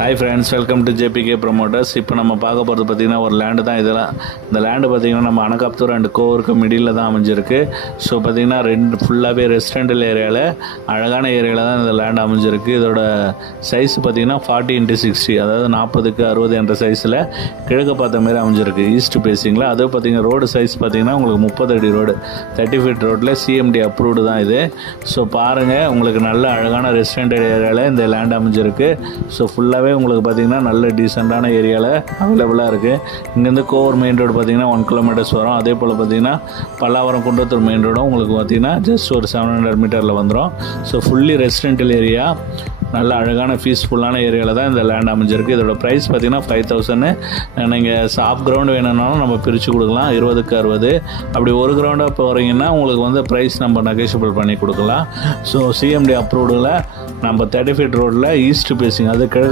Hi friends, welcome to JBK promoters. இப்போ நம்ம பார்க்க போகிறது பார்த்திங்கன்னா ஒரு லேண்டு தான். இதெல்லாம் இந்த லேண்டு பார்த்திங்கன்னா நம்ம அனகாப்தூர் அண்ட் கோவருக்கு மிடில் தான் அமைஞ்சிருக்கு. ஸோ பார்த்திங்கன்னா ஃபுல்லாகவே ரெசிடென்டல் ஏரியாவில் அழகான ஏரியாவில் தான் இந்த லேண்டு அமைஞ்சிருக்கு. இதோட சைஸ் பார்த்திங்கன்னா 40x60, அதாவது 40x60 என்ற சைஸில் கிழக்கு பார்த்த மாதிரி அமைஞ்சிருக்கு, ஈஸ்ட் பேசிங்கில். அதுவும் பார்த்திங்கன்னா ரோடு சைஸ் பார்த்திங்கன்னா உங்களுக்கு 30 அடி ரோடு, 30 ஃபீட் ரோட்டில் சிஎம்டி அப்ரூவ்டு தான் இது. ஸோ பாருங்கள், உங்களுக்கு நல்ல அழகான ரெசிடென்டல் ஏரியாவில் இந்த லேண்ட் அமைஞ்சிருக்கு. ஸோ ஃபுல்லாகவே உங்களுக்கு பார்த்திங்கன்னா நல்ல டீசெண்டான ஏரியாவில் அவைலபிளாக இருக்குது. இங்கேருந்து கோவர் மெயின் ரோடு பார்த்திங்கன்னா 1 கிலோமீட்டர்ஸ் வரும். அதே போல் பார்த்திங்கன்னா பல்லாவரம் குன்றத்தூர் மெயின் ரோடும் உங்களுக்கு பார்த்திங்கன்னா ஜஸ்ட் ஒரு 700 மீட்டரில் வந்துடும். ஸோ ஃபுல்லி ரெசிடென்டல் ஏரியா, நல்ல அழகான பீஸ்ஃபுல்லான ஏரியாவில் தான் இந்த லேண்ட் அமைஞ்சிருக்கு. இதோட ப்ரைஸ் பார்த்திங்கன்னா 5,000. நீங்கள் சாஃப்ட் கிரவுண்டு வேணும்னாலும் நம்ம பிரித்து கொடுக்கலாம், 20x60. அப்படி ஒரு கிரவுண்டாக போகிறீங்கன்னா உங்களுக்கு வந்து ப்ரைஸ் நம்ம நெகோஷியபிள் பண்ணி கொடுக்கலாம். ஸோ சிஎம்டி அப்ரூவ்டில் நம்ம 30 ஃபீட் ரோட்டில் ஈஸ்ட் பேசிங், அது